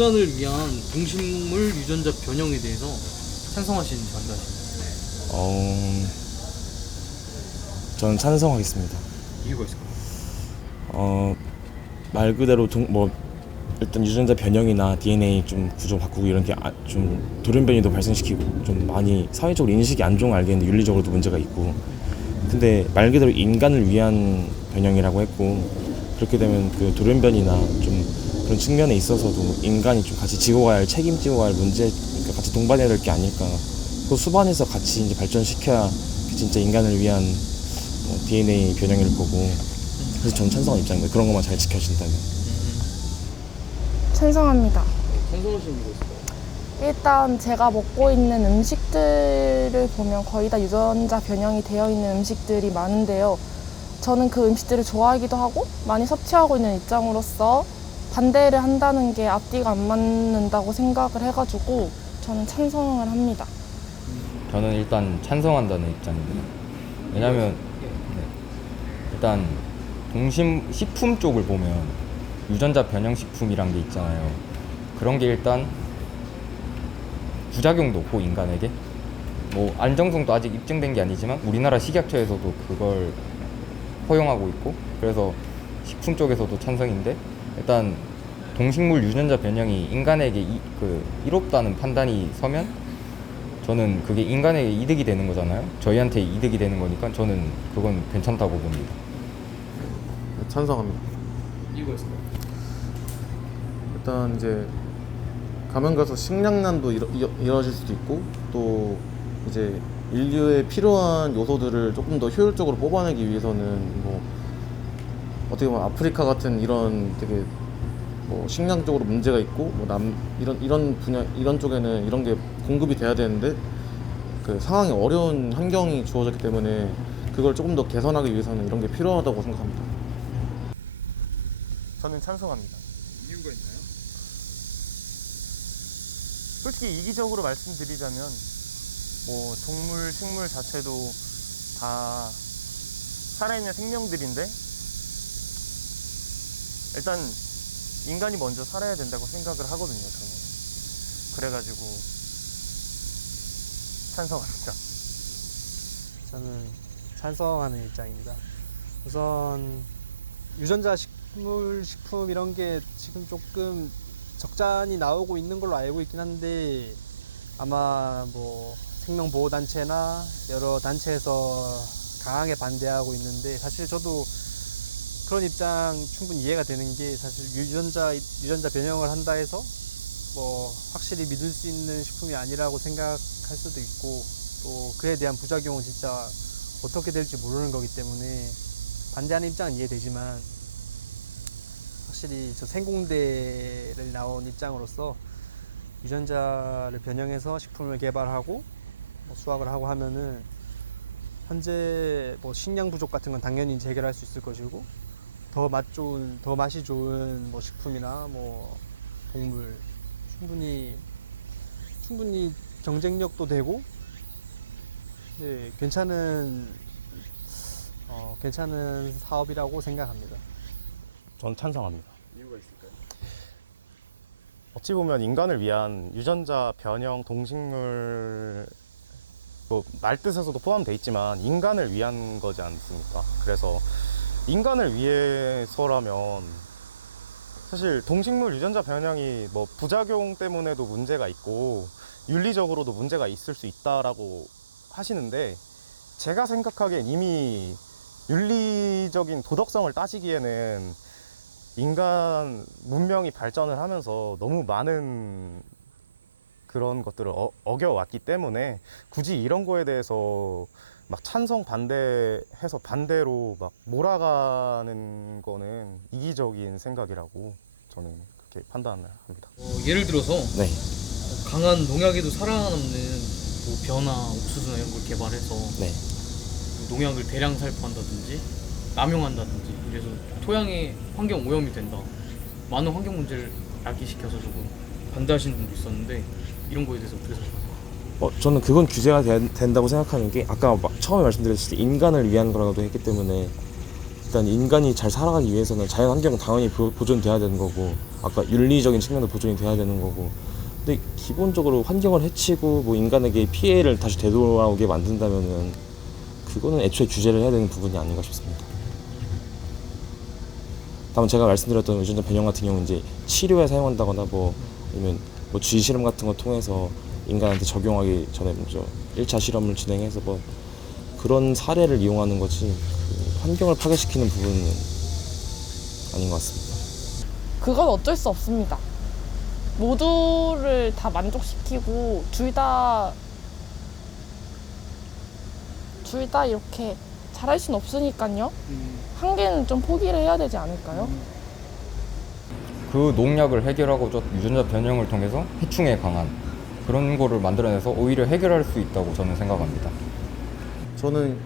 인간을 위한 동식물 유전자 변형에 대해서 찬성하시는지 반대하시는지. 저는 찬성하겠습니다. 이유가 있을까요? 말 그대로 일단 유전자 변형이나 DNA 좀 구조 바꾸고 이런 게 좀 돌연변이도 발생시키고 좀 많이 사회적으로 인식이 안 좋은 거 알겠는데 윤리적으로도 문제가 있고, 근데 말 그대로 인간을 위한 변형이라고 했고, 그렇게 되면 그 돌연변이나 좀 그런 측면에 있어서도 인간이 좀 같이 지고 가야 할, 책임지고 가야 할 문제, 그러니까 같이 동반해야 될 게 아닐까. 그 수반해서 같이 이제 발전시켜야 진짜 인간을 위한 DNA 변형일 거고, 그래서 저는 찬성한 입장입니다. 그런 것만 잘 지켜진다면. 찬성합니다. 찬성하시는 이유가 있을까요? 일단 제가 먹고 있는 음식들을 보면 거의 다 유전자 변형이 되어 있는 음식들이 많은데요. 저는 그 음식들을 좋아하기도 하고 많이 섭취하고 있는 입장으로서 반대를 한다는 게 앞뒤가 안 맞는다고 생각을 해가지고 저는 찬성을 합니다. 저는 일단 찬성한다는 입장입니다. 왜냐하면 일단 식품 쪽을 보면 유전자 변형 식품이란 게 있잖아요. 그런 게 일단 부작용도 없고 인간에게 뭐 안정성도 아직 입증된 게 아니지만 우리나라 식약처에서도 그걸 허용하고 있고, 그래서 식품 쪽에서도 찬성인데, 일단 동식물 유전자 변형이 인간에게 이롭다는 판단이 서면 저는 그게 인간에게 이득이 되는 거잖아요. 저희한테 이득이 되는 거니까 저는 그건 괜찮다고 봅니다. 찬성합니다. 이유가 있을까요? 일단 이제 가면 가서 식량난도 이뤄질 수도 있고, 또 이제 인류에 필요한 요소들을 조금 더 효율적으로 뽑아내기 위해서는 뭐 어떻게 보면 아프리카 같은 이런 되게 뭐 식량 쪽으로 문제가 있고 뭐 이런 분야 이런 쪽에는 이런 게 공급이 돼야 되는데 그 상황이 어려운 환경이 주어졌기 때문에 그걸 조금 더 개선하기 위해서는 이런 게 필요하다고 생각합니다. 저는 찬성합니다. 이유가 있나요? 솔직히 이기적으로 말씀드리자면 뭐 동물, 식물 자체도 다 살아있는 생명들인데 일단 인간이 먼저 살아야 된다고 생각을 하거든요, 저는. 그래가지고 찬성합니다. 저는 찬성하는 입장입니다. 우선 유전자 식품 이런 게 지금 조금 적잖이 나오고 있는 걸로 알고 있긴 한데, 아마 뭐 생명보호단체나 여러 단체에서 강하게 반대하고 있는데, 사실 저도 그런 입장 충분히 이해가 되는 게, 사실 유전자 변형을 한다 해서 뭐 확실히 믿을 수 있는 식품이 아니라고 생각할 수도 있고, 또 그에 대한 부작용은 진짜 어떻게 될지 모르는 거기 때문에 반대하는 입장은 이해되지만, 확실히 저 생공대를 나온 입장으로서 유전자를 변형해서 식품을 개발하고 수확을 하고 하면은 현재 뭐 식량 부족 같은 건 당연히 이제 해결할 수 있을 것이고, 더 맛이 좋은 뭐 식품이나 뭐 동물 충분히 경쟁력도 되고, 네, 괜찮은 사업이라고 생각합니다. 저는 찬성합니다. 이유가 있을까요? 어찌 보면 인간을 위한 유전자 변형 동식물, 뭐 말뜻에서도 포함되어 있지만 인간을 위한 거지 않습니까? 그래서 인간을 위해서라면 사실 동식물 유전자 변형이 뭐 부작용 때문에도 문제가 있고 윤리적으로도 문제가 있을 수 있다라고 하시는데, 제가 생각하기엔 이미 윤리적인 도덕성을 따지기에는 인간 문명이 발전을 하면서 너무 많은 그런 것들을 어겨왔기 때문에 굳이 이런 거에 대해서 막 찬성 반대해서 반대로 막 몰아가는 거는 이기적인 생각이라고 저는 그렇게 판단을 합니다. 예를 들어서 네. 강한 농약에도 살아남는 뭐 벼나 옥수수나 이런 걸 개발해서 네. 그 농약을 대량 살포한다든지 남용한다든지 이래서 토양에 환경 오염이 된다, 많은 환경 문제를 야기시켜서 조금 반대하시는 분도 있었는데, 이런 거에 대해서 어떻게 생각하세요? 저는 그건 규제가 된다고 생각하는 게, 아까 처음에 말씀드렸을 때 인간을 위한 거라고 했기 때문에 일단 인간이 잘 살아가기 위해서는 자연 환경은 당연히 보존돼야 되는 거고, 아까 윤리적인 측면도 보존이 돼야 되는 거고. 근데 기본적으로 환경을 해치고 뭐 인간에게 피해를 다시 되돌아오게 만든다면은 그거는 애초에 규제를 해야 되는 부분이 아닌가 싶습니다. 다만 제가 말씀드렸던 유전자 변형 같은 경우는 이제 치료에 사용한다거나 뭐 아니면 뭐 주의 실험 같은 거 통해서 인간한테 적용하기 전에 먼저 1차 실험을 진행해서 뭐 그런 사례를 이용하는 거지 그 환경을 파괴시키는 부분은 아닌 것 같습니다. 그건 어쩔 수 없습니다. 모두를 다 만족시키고 둘 다 이렇게 잘할 수는 없으니까요. 한계는 좀 포기를 해야 되지 않을까요? 그 농약을 해결하고자 유전자 변형을 통해서 해충에 강한 그런 거를 만들어내서 오히려 해결할 수 있다고 저는 생각합니다. 저는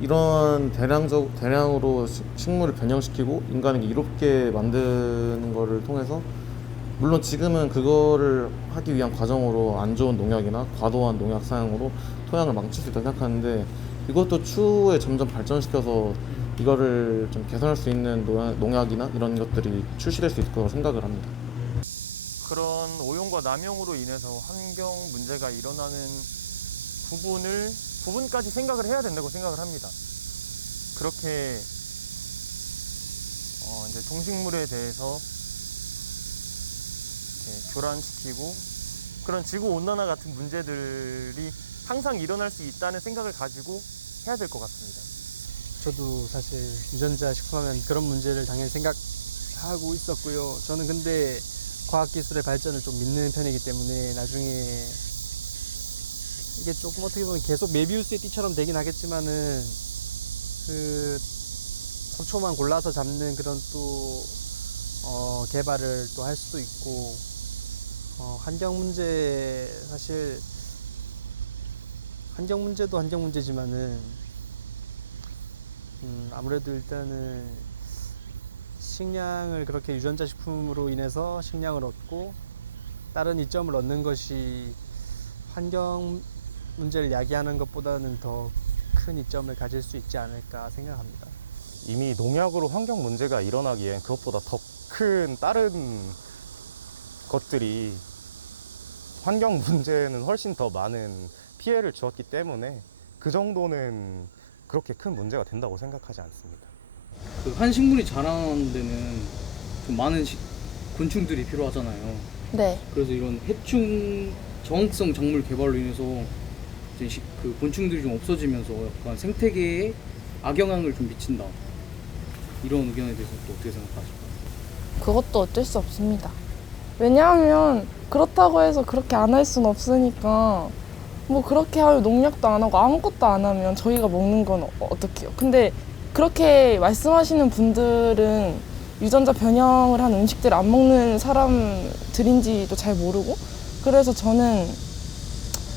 이런 대량으로 식물을 변형시키고 인간에게 이롭게 만드는 거를 통해서 물론 지금은 그거를 하기 위한 과정으로 안 좋은 농약이나 과도한 농약 사용으로 토양을 망칠 수 있다고 생각하는데 이것도 추후에 점점 발전시켜서 이거를 좀 개선할 수 있는 농약이나 이런 것들이 출시될 수 있을 거라고 생각을 합니다. 그런 오용과 남용으로 인해서 환경 문제가 일어나는 부분까지 생각을 해야 된다고 생각을 합니다. 그렇게 이제 동식물에 대해서 이렇게 교란시키고 그런 지구 온난화 같은 문제들이 항상 일어날 수 있다는 생각을 가지고 해야 될 것 같습니다. 저도 사실 유전자 식품하면 그런 문제를 당연히 생각하고 있었고요. 저는 근데 과학기술의 발전을 좀 믿는 편이기 때문에 나중에 이게 조금 어떻게 보면 계속 메비우스의 띠처럼 되긴 하겠지만은 그 소초만 골라서 잡는 그런 또 개발을 또 할 수도 있고 환경 문제 사실 환경 문제도 환경 문제지만은 아무래도 일단은 식량을 그렇게 유전자 식품으로 인해서 식량을 얻고 다른 이점을 얻는 것이 환경 문제를 야기하는 것보다는 더 큰 이점을 가질 수 있지 않을까 생각합니다. 이미 농약으로 환경 문제가 일어나기엔 그것보다 더 큰 다른 것들이 환경 문제는 훨씬 더 많은 피해를 주었기 때문에 그 정도는 그렇게 큰 문제가 된다고 생각하지 않습니다. 그 한 식물이 자라는 데는 좀 많은 곤충들이 필요하잖아요. 네. 그래서 이런 해충 저항성 작물 개발로 인해서 이제 그 곤충들이 좀 없어지면서 약간 생태계에 악영향을 좀 미친다. 이런 의견에 대해서 또 어떻게 생각하실까요? 그것도 어쩔 수 없습니다. 왜냐하면 그렇다고 해서 그렇게 안 할 수는 없으니까 뭐 그렇게 하면 농약도 안 하고 아무것도 안 하면 저희가 먹는 건 어떡해요. 근데 그렇게 말씀하시는 분들은 유전자 변형을 한 음식들을 안 먹는 사람들인지도 잘 모르고 그래서 저는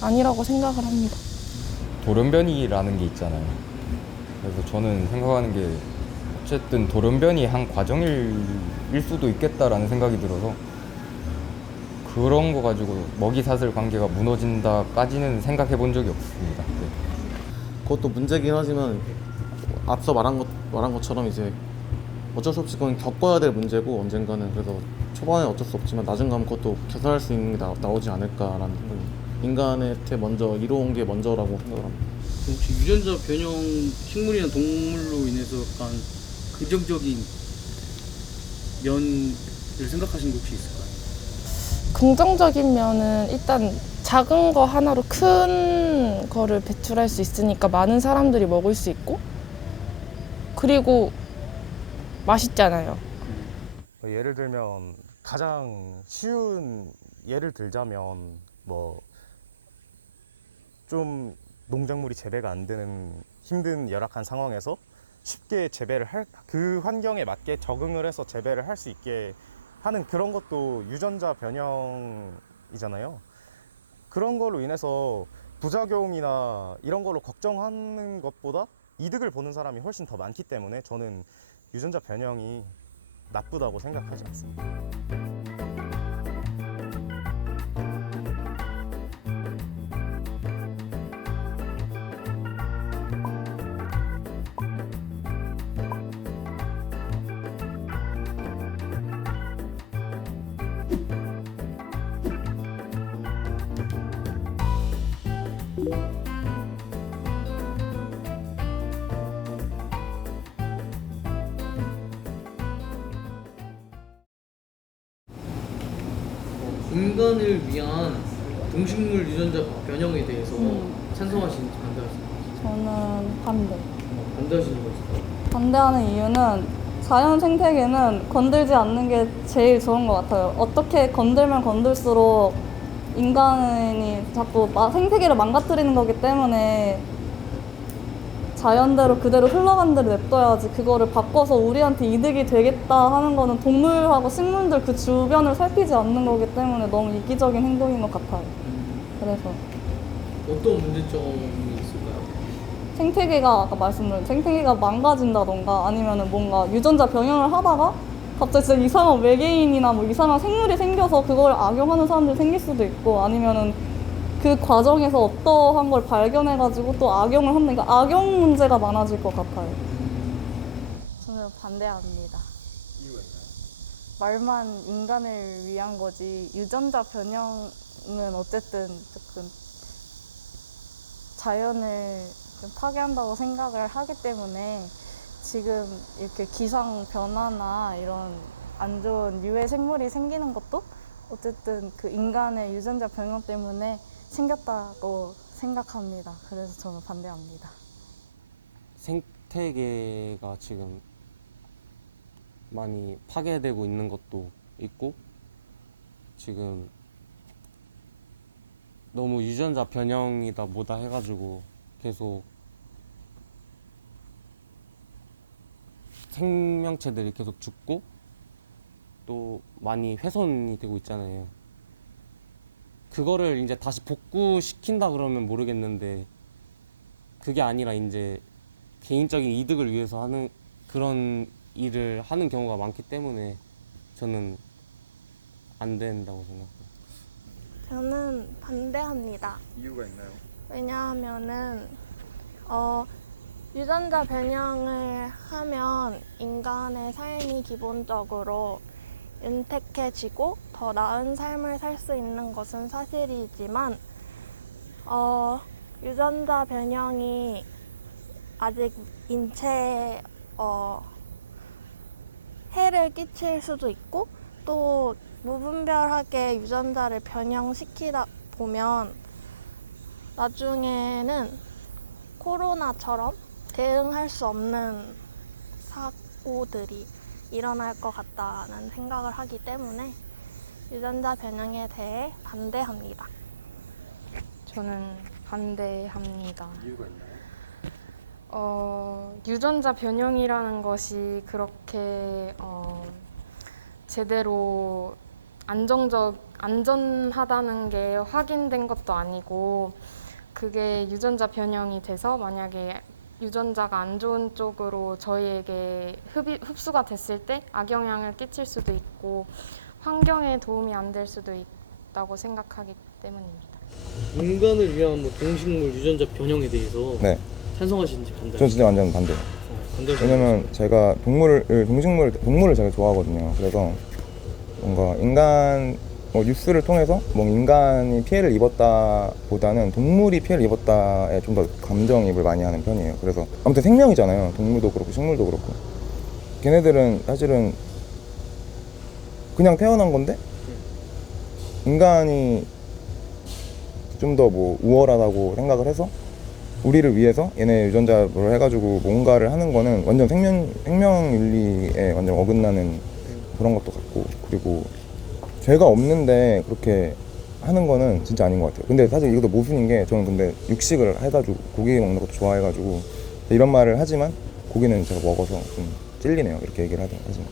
아니라고 생각을 합니다. 돌연변이라는 게 있잖아요. 그래서 저는 생각하는 게 어쨌든 돌연변이 한 과정일 수도 있겠다라는 생각이 들어서 그런 거 가지고 먹이사슬 관계가 무너진다까지는 생각해 본 적이 없습니다. 네. 그것도 문제긴 하지만 앞서 말한 것처럼 이제 어쩔 수 없이 그건 겪어야 될 문제고 언젠가는 그래서 초반에 어쩔 수 없지만 나중 가면 그것도 개선할 수 있는 게 나오지 않을까라는 생각이 인간한테 먼저 이로운 게 먼저라고 생각합니다. 혹시 유전자 변형 식물이나 동물로 인해서 약간 긍정적인 면을 생각하시는 게 혹시 있을까요? 긍정적인 면은 일단 작은 거 하나로 큰 거를 배출할 수 있으니까 많은 사람들이 먹을 수 있고 그리고 맛있잖아요. 예를 들면 가장 쉬운 예를 들자면 뭐 좀 농작물이 재배가 안 되는 힘든 열악한 상황에서 쉽게 재배를 그 환경에 맞게 적응을 해서 재배를 할 수 있게 하는 그런 것도 유전자 변형이잖아요. 그런 걸로 인해서 부작용이나 이런 걸로 걱정하는 것보다 이득을 보는 사람이 훨씬 더 많기 때문에 저는 유전자 변형이 나쁘다고 생각하지 않습니다. 인간을 위한 동식물 유전자 변형에 대해서 찬성하시는지 반대하시는지? 저는 반대. 반대하시는 거 있어요? 반대하는 이유는 자연 생태계는 건들지 않는 게 제일 좋은 것 같아요. 어떻게 건들면 건들수록 인간이 자꾸 생태계를 망가뜨리는 거기 때문에 자연대로 그대로 흘러간 대로 냅둬야지, 그거를 바꿔서 우리한테 이득이 되겠다 하는 거는 동물하고 식물들 그 주변을 살피지 않는 거기 때문에 너무 이기적인 행동인 것 같아요. 그래서 어떤 문제점이 있을까요? 생태계가, 아까 말씀드린 생태계가 망가진다던가 아니면은 뭔가 유전자 변형을 하다가 갑자기 진짜 이상한 외계인이나 뭐 이상한 생물이 생겨서 그걸 악용하는 사람들이 생길 수도 있고, 아니면은 그 과정에서 어떠한 걸 발견해가지고 또 악용을 하는, 그러니까 악용 문제가 많아질 것 같아요. 저는 반대합니다. 이유가 있나요? 말만 인간을 위한 거지 유전자 변형은 어쨌든 조금 자연을 좀 파괴한다고 생각을 하기 때문에 지금 이렇게 기상 변화나 이런 안 좋은 유해 생물이 생기는 것도 어쨌든 그 인간의 유전자 변형 때문에 생겼다고 생각합니다. 그래서 저는 반대합니다. 생태계가 지금 많이 파괴되고 있는 것도 있고, 지금 너무 유전자 변형이다 뭐다 해가지고 계속 생명체들이 계속 죽고 또 많이 훼손이 되고 있잖아요. 그거를 이제 다시 복구시킨다 그러면 모르겠는데, 그게 아니라 이제 개인적인 이득을 위해서 하는 그런 일을 하는 경우가 많기 때문에 저는 안 된다고 생각해요. 저는 반대합니다. 이유가 있나요? 왜냐하면은 유전자 변형을 하면 인간의 삶이 기본적으로 윤택해지고 더 나은 삶을 살 수 있는 것은 사실이지만 유전자 변형이 아직 인체에 해를 끼칠 수도 있고, 또 무분별하게 유전자를 변형시키다 보면 나중에는 코로나처럼 대응할 수 없는 사고들이 일어날 것 같다는 생각을 하기 때문에 유전자 변형에 대해 반대합니다. 저는 반대합니다. 이유가 있나요? 유전자 변형이라는 것이 그렇게 제대로 안전하다는 게 확인된 것도 아니고, 그게 유전자 변형이 돼서 만약에 유전자가 안 좋은 쪽으로 저희에게 흡수가 됐을 때 악영향을 끼칠 수도 있고 환경에 도움이 안 될 수도 있다고 생각하기 때문입니다. 인간을 위한 뭐 동식물 유전자 변형에 대해서 네. 찬성하시는지 반대? 저는 진짜 완전 반대요. 왜냐면 제가 동물을 제가 좋아하거든요. 그래서 뭔가 인간 뉴스를 통해서 뭐 인간이 피해를 입었다보다는 동물이 피해를 입었다에 좀 더 감정이입을 많이 하는 편이에요. 그래서 아무튼 생명이잖아요. 동물도 그렇고 식물도 그렇고. 걔네들은 사실은 그냥 태어난 건데 인간이 좀 더 뭐 우월하다고 생각을 해서 우리를 위해서 얘네 유전자로 해가지고 뭔가를 하는 거는 완전 생명윤리에 완전 어긋나는 그런 것도 같고, 그리고 죄가 없는데 그렇게 하는 거는 진짜 아닌 것 같아요. 근데 사실 이것도 모순인 게, 저는 근데 육식을 해가지고 고기 먹는 것도 좋아해가지고 이런 말을 하지만 고기는 제가 먹어서 좀 찔리네요. 이렇게 얘기를 하지만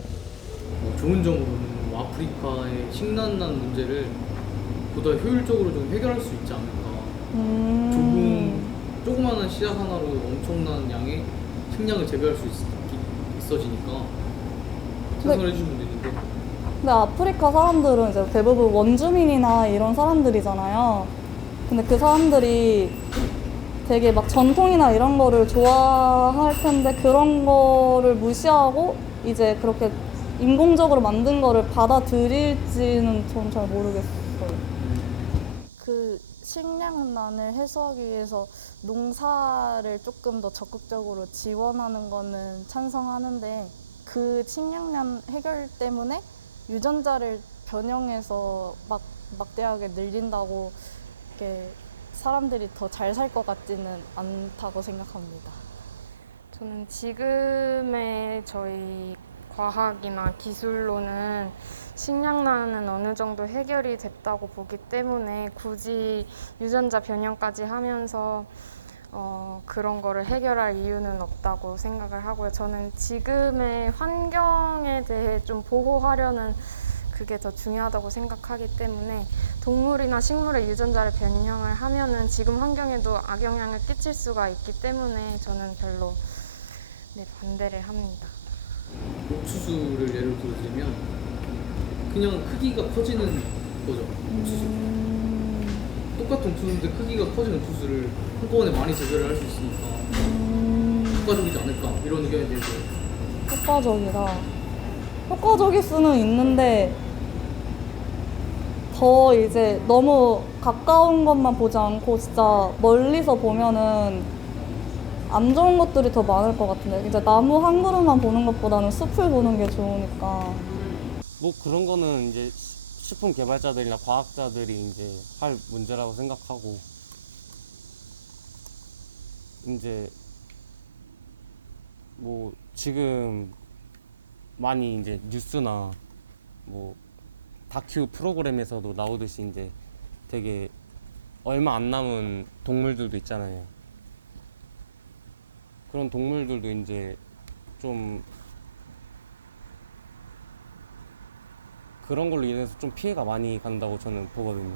좋은 점으로는 아프리카의 식량난 문제를 보다 효율적으로 좀 해결할 수 있지 않을까. 조그마한 씨앗 하나로 엄청난 양의 식량을 재배할 수 있어지니까 찬성을 해주신 분도 있는데, 근데 아프리카 사람들은 이제 대부분 원주민이나 이런 사람들이잖아요. 근데 그 사람들이 되게 막 전통이나 이런 거를 좋아할 텐데 그런 거를 무시하고 이제 그렇게 인공적으로 만든 거를 받아들일지는 전 잘 모르겠어요. 그 식량난을 해소하기 위해서 농사를 조금 더 적극적으로 지원하는 거는 찬성하는데 그 식량난 해결 때문에 유전자를 변형해서 막대하게 늘린다고 이렇게 사람들이 더 잘 살 것 같지는 않다고 생각합니다. 저는 지금의 저희 과학이나 기술로는 식량난은 어느 정도 해결이 됐다고 보기 때문에 굳이 유전자 변형까지 하면서 그런 거를 해결할 이유는 없다고 생각을 하고요. 저는 지금의 환경에 대해 좀 보호하려는 그게 더 중요하다고 생각하기 때문에 동물이나 식물의 유전자를 변형을 하면은 지금 환경에도 악영향을 끼칠 수가 있기 때문에 저는 별로 반대를 합니다. 옥수수를 예를 들어드리면 그냥 크기가 커지는 거죠. 옥수수. 똑같은 옥수수인데 크기가 커진 옥수수를 한꺼번에 많이 재배를 할 수 있으니까 효과적이지 않을까 이런 의견에 대해서. 효과적일 수는 있는데 더 이제 너무 가까운 것만 보지 않고 진짜 멀리서 보면은 안 좋은 것들이 더 많을 것 같은데 이제 나무 한 그루만 보는 것보다는 숲을 보는 게 좋으니까. 뭐 그런 거는 이제 식품 개발자들이나 과학자들이 이제 할 문제라고 생각하고, 이제 뭐 지금 많이 이제 뉴스나 뭐 다큐 프로그램에서도 나오듯이 이제 되게 얼마 안 남은 동물들도 있잖아요. 그런 동물들도 이제 좀 그런 걸로 인해서 좀 피해가 많이 간다고 저는 보거든요.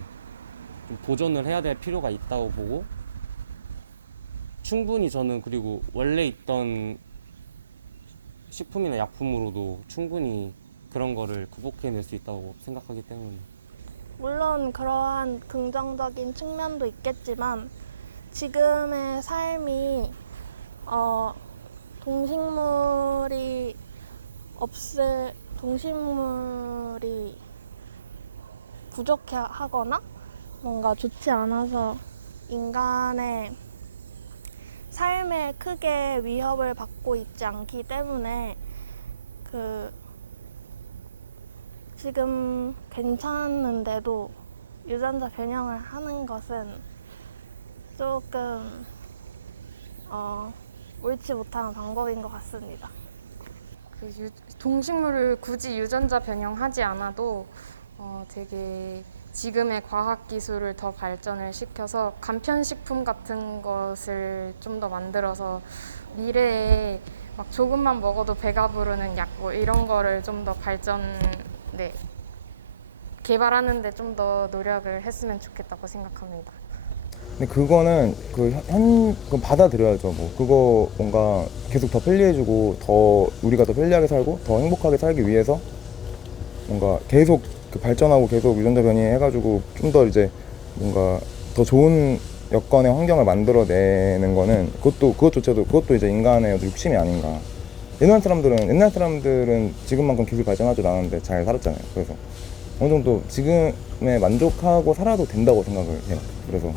좀 보존을 해야 될 필요가 있다고 보고, 충분히 저는 그리고 원래 있던 식품이나 약품으로도 충분히 그런 거를 극복해낼 수 있다고 생각하기 때문에. 물론 그러한 긍정적인 측면도 있겠지만 지금의 삶이 동식물이 부족하거나 뭔가 좋지 않아서 인간의 삶에 크게 위협을 받고 있지 않기 때문에 지금 괜찮은데도 유전자 변형을 하는 것은 조금 옳지 못한 방법인 것 같습니다. 동식물을 굳이 유전자 변형하지 않아도 되게 지금의 과학 기술을 더 발전을 시켜서 간편식품 같은 것을 좀 더 만들어서 미래에 막 조금만 먹어도 배가 부르는 약 뭐 이런 거를 좀 더 개발하는데 좀 더 노력을 했으면 좋겠다고 생각합니다. 근데 그거는 그건 받아들여야죠. 뭐 그거 뭔가 계속 더 편리해지고 더 우리가 더 편리하게 살고 더 행복하게 살기 위해서 뭔가 계속 발전하고 계속 유전자 변이해가지고 좀 더 이제 뭔가 더 좋은 여건의 환경을 만들어내는 거는 그것도 이제 인간의 욕심이 아닌가. 옛날 사람들은 지금만큼 기술 발전하지 않았는데 잘 살았잖아요. 그래서 어느 정도 지금에 만족하고 살아도 된다고 생각을 해요. 그래서